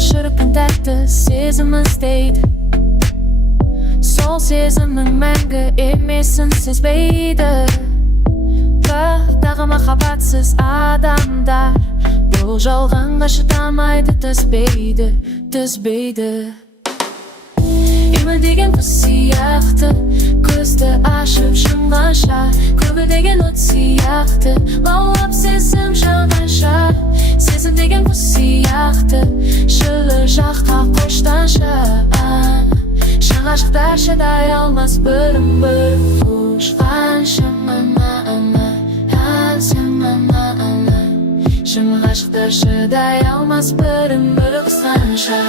шіркін тәтті сезім іздейді. Сол сезімнің мәңгі емесін сезбейді. Тағы махаббатсыз адамдар бұл жалғанға шыдамайды, төзбейді. Емілдеген құс сияқты көзді ашып жұмғанша, көгілдеген от сияқты лаулап сезім жанғанша, сезім деген құс сияқты жылы жаққа қоштанша, ғашықтар шыдай алмас бірін-бірін ұшқанша. Шын ғашықтар шыдай алмас бірін-бірін ұқсанша.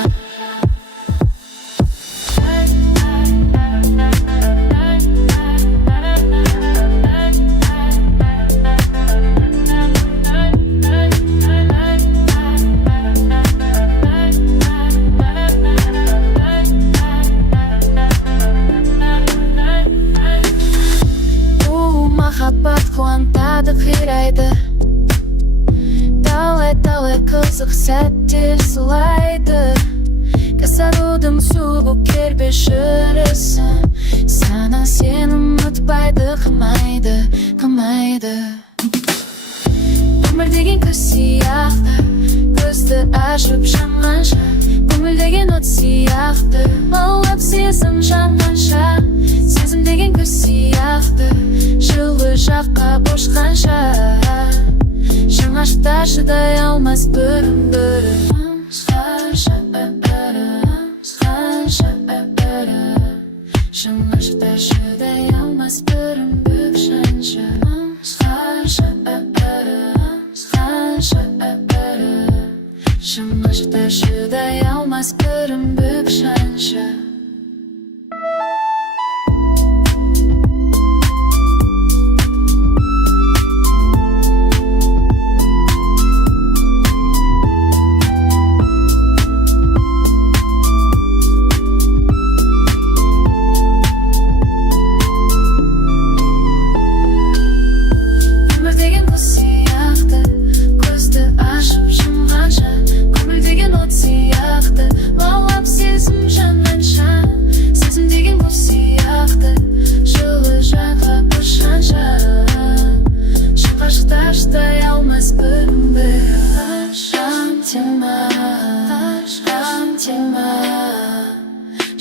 Махаббат қуантады, қирайды, талай қызық сәттер сылайды. Касарудың суы кербе жүрісін, сана сені ұмытпайды, қымайды. Өмір деген көз сияқты көзді ашып жанғанша, көңіл деген от сияқты лаулап сезім жанғанша, сезім деген көз сияқты жылы жаққа ұшқанша, ғашықтар шыдай алмас бірін-бірін ұқсанша. Шын ғашықтар шыдай алмас бірін-бірін ұқсанша. Шын ғашықтар шыдай алмас бірін-бірін ұқсанша.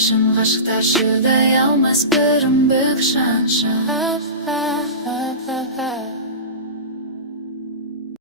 Шын ғашықтар шыдай алмас бірін-бірін ұқсанша.